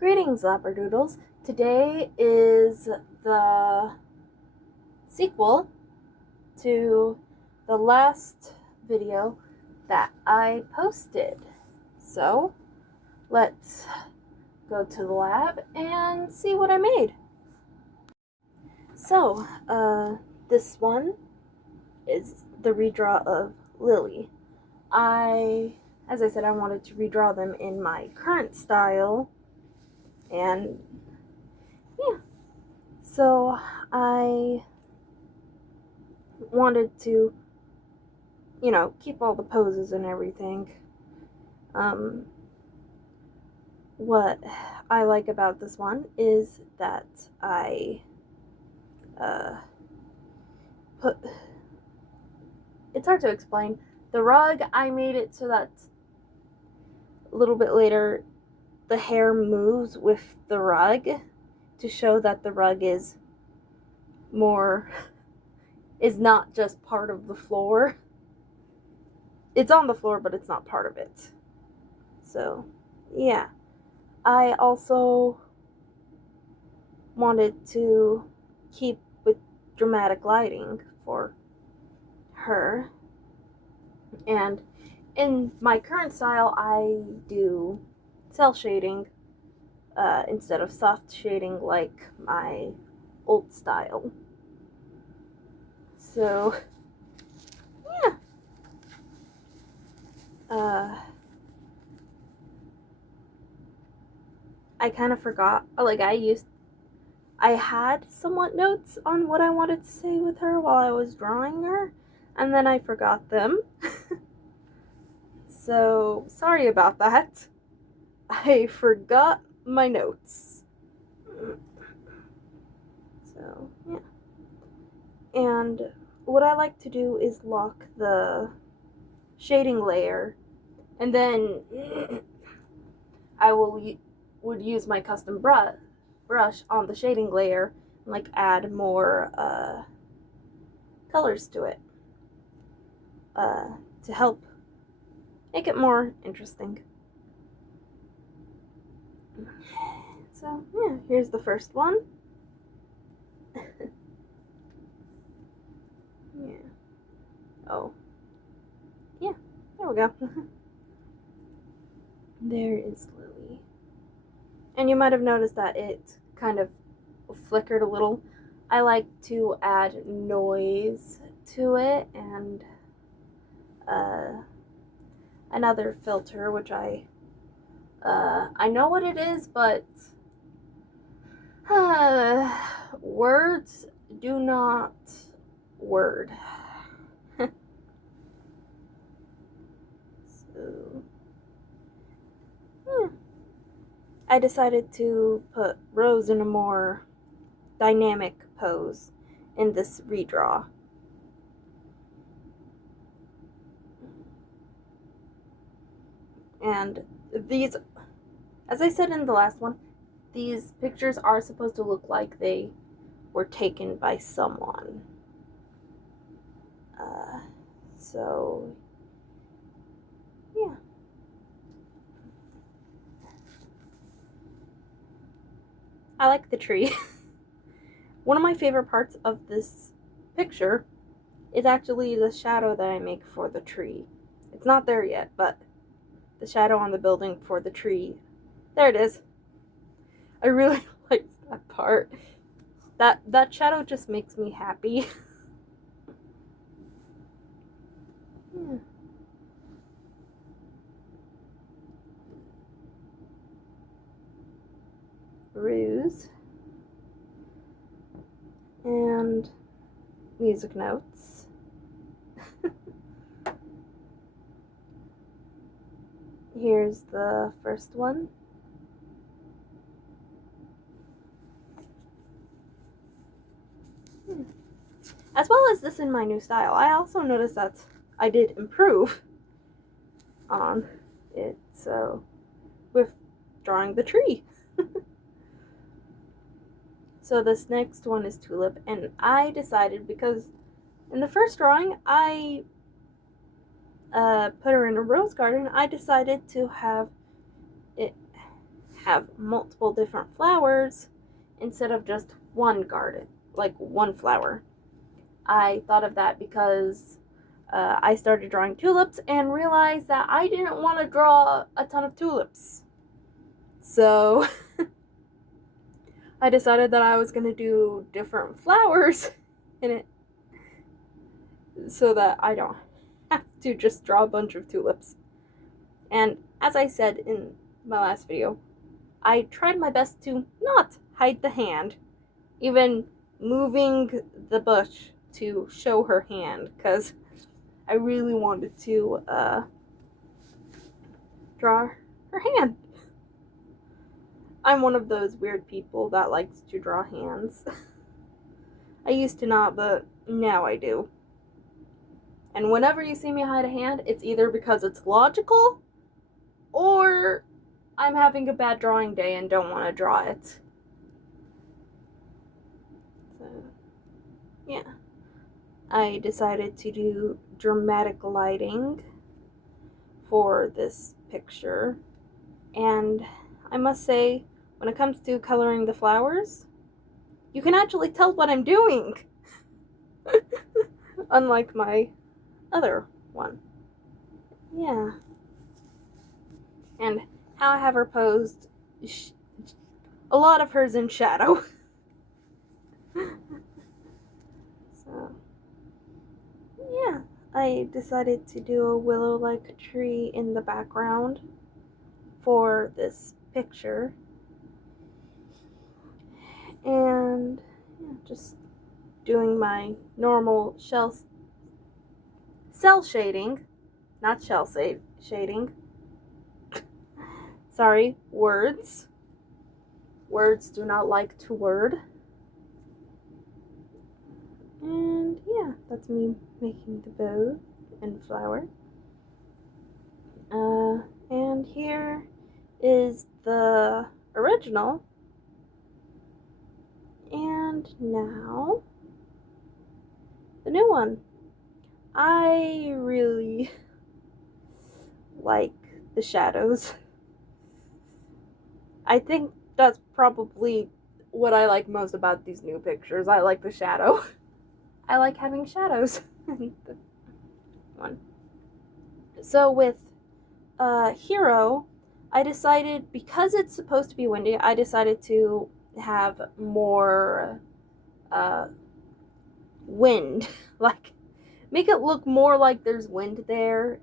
Greetings, Labradoodles. Today is the sequel to the last video that I posted. So, let's go to the lab and see what I made. So, this one is the redraw of Lily. As I said, I wanted to redraw them in my current style. And yeah, so I wanted to, keep all the poses and everything. What I like about this one is that I it's hard to explain. The rug, I made it so that a little bit later the hair moves with the rug to show that the rug is not just part of the floor. It's on the floor, but it's not part of it. So, yeah. I also wanted to keep with dramatic lighting for her. And in my current style, I do cell shading instead of soft shading like my old style. So, yeah. I kind of forgot. I had somewhat notes on what I wanted to say with her while I was drawing her, and then I forgot them. So, sorry about that. I forgot my notes. So, yeah. And what I like to do is lock the shading layer, and then I would use my custom brush on the shading layer and add more colors to it to help make it more interesting. So yeah, here's the first one. Yeah. Oh. Yeah, there we go. There is Lily. And you might have noticed that it kind of flickered a little. I like to add noise to it and another filter, which I know what it is, but words do not word. So, I decided to put Rose in a more dynamic pose in this redraw. And these, as I said in the last one, these pictures are supposed to look like they were taken by someone. So, yeah. I like the tree. One of my favorite parts of this picture is actually the shadow that I make for the tree. It's not there yet, but the shadow on the building for the tree. There it is. I really like that part. That shadow just makes me happy. Yeah. Ruse. And music notes. Here's the first one. As well as this in my new style. I also noticed that I did improve on it, so with drawing the tree. So this next one is Tulip, and I decided, because in the first drawing I put her in a rose garden, I decided to have it have multiple different flowers instead of just one garden, like one flower. I thought of that because I started drawing tulips and realized that I didn't want to draw a ton of tulips. So I decided that I was going to do different flowers in it so that I don't have to just draw a bunch of tulips. And as I said in my last video, I tried my best to not hide the hand, even moving the bush to show her hand, because I really wanted to draw her hand. I'm one of those weird people that likes to draw hands. I used to not, but now I do. And whenever you see me hide a hand, it's either because it's logical or I'm having a bad drawing day and don't want to draw it. So, yeah. I decided to do dramatic lighting for this picture. And I must say, when it comes to coloring the flowers, you can actually tell what I'm doing. Unlike my other one. Yeah. And how I have her posed, a lot of hers in shadow. So, yeah, I decided to do a willow-like tree in the background for this picture. And yeah, just doing my normal cell shading, not shell shading. Sorry, words. Words do not like to word. And yeah, that's me making the bow and flower. And here is the original. And now, the new one. I really like the shadows. I think that's probably what I like most about these new pictures. I like the shadow. I like having shadows. One. So with Hero, I decided, because it's supposed to be windy, I decided to have more wind. Like, make it look more like there's wind there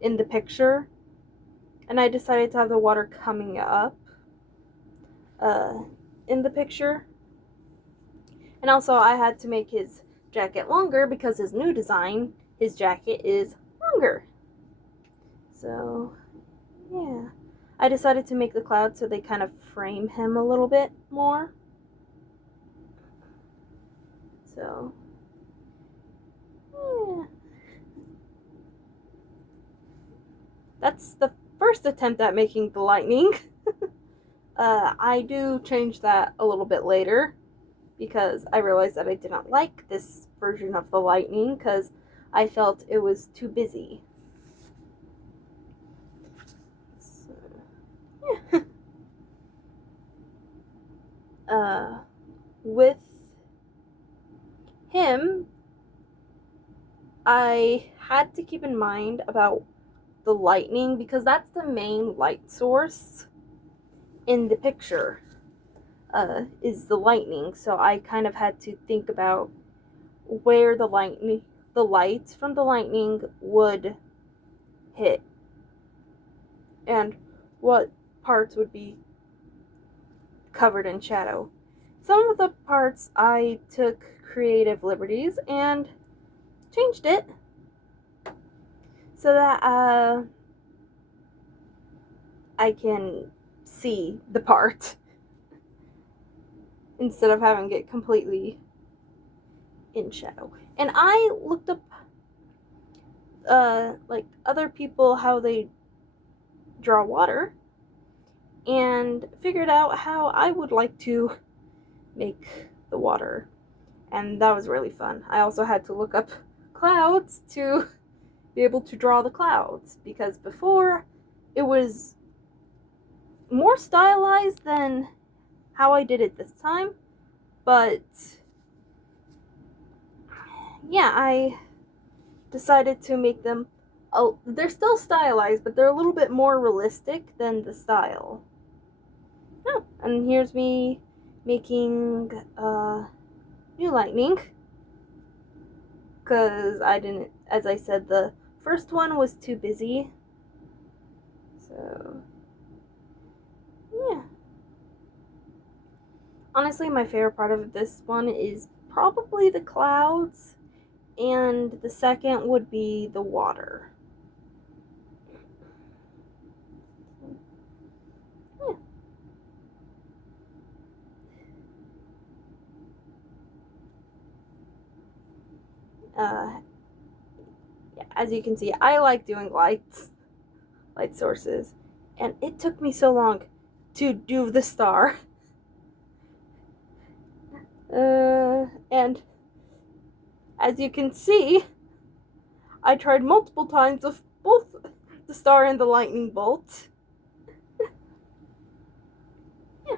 in the picture. And I decided to have the water coming up in the picture. And also I had to make his jacket longer because his new design, his jacket is longer. So, yeah. I decided to make the clouds so they kind of frame him a little bit more. So, yeah. That's the first attempt at making the lightning. I do change that a little bit later because I realized that I didn't like this version of the lightning because I felt it was too busy. So, yeah. With him, I had to keep in mind about the lightning because that's the main light source in the picture, is the lightning. So I kind of had to think about where the light from the lightning would hit and what parts would be covered in shadow. Some of the parts I took creative liberties and changed it so that I can see the part instead of having it completely in shadow. And I looked up like other people, how they draw water, and figured out how I would like to make the water, and that was really fun. I also had to look up clouds to be able to draw the clouds, because before it was more stylized than how I did it this time, but yeah, I decided to make them, they're still stylized, but they're a little bit more realistic than the style. Oh, and here's me making new lightning, because I didn't, as I said, the first one was too busy. So yeah, honestly my favorite part of this one is probably the clouds, and the second would be the water. Yeah, as you can see, I like doing light sources, and it took me so long to do the star. And as you can see, I tried multiple times with both the star and the lightning bolt. Yeah.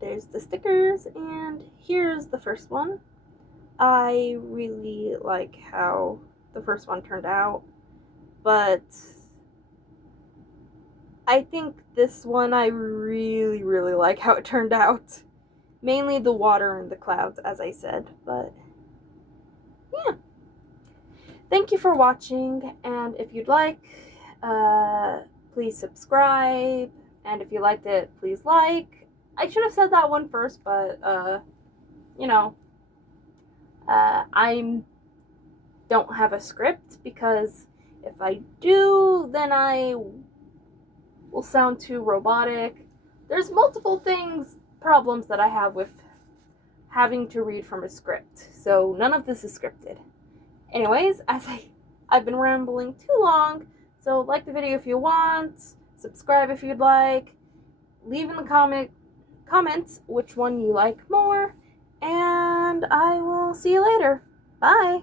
There's the stickers, and here's the first one. I really like how the first one turned out, but I think this one I really, really like how it turned out. Mainly the water and the clouds, as I said, but yeah. Thank you for watching, and if you'd like, please subscribe, and if you liked it, please like. I should have said that one first, but, you know, I don't have a script, because if I do, then I will sound too robotic. There's multiple problems that I have with having to read from a script, so none of this is scripted. Anyways, I've been rambling too long, so like the video if you want, subscribe if you'd like, leave in the comments which one you like more, and I will see you later. Bye!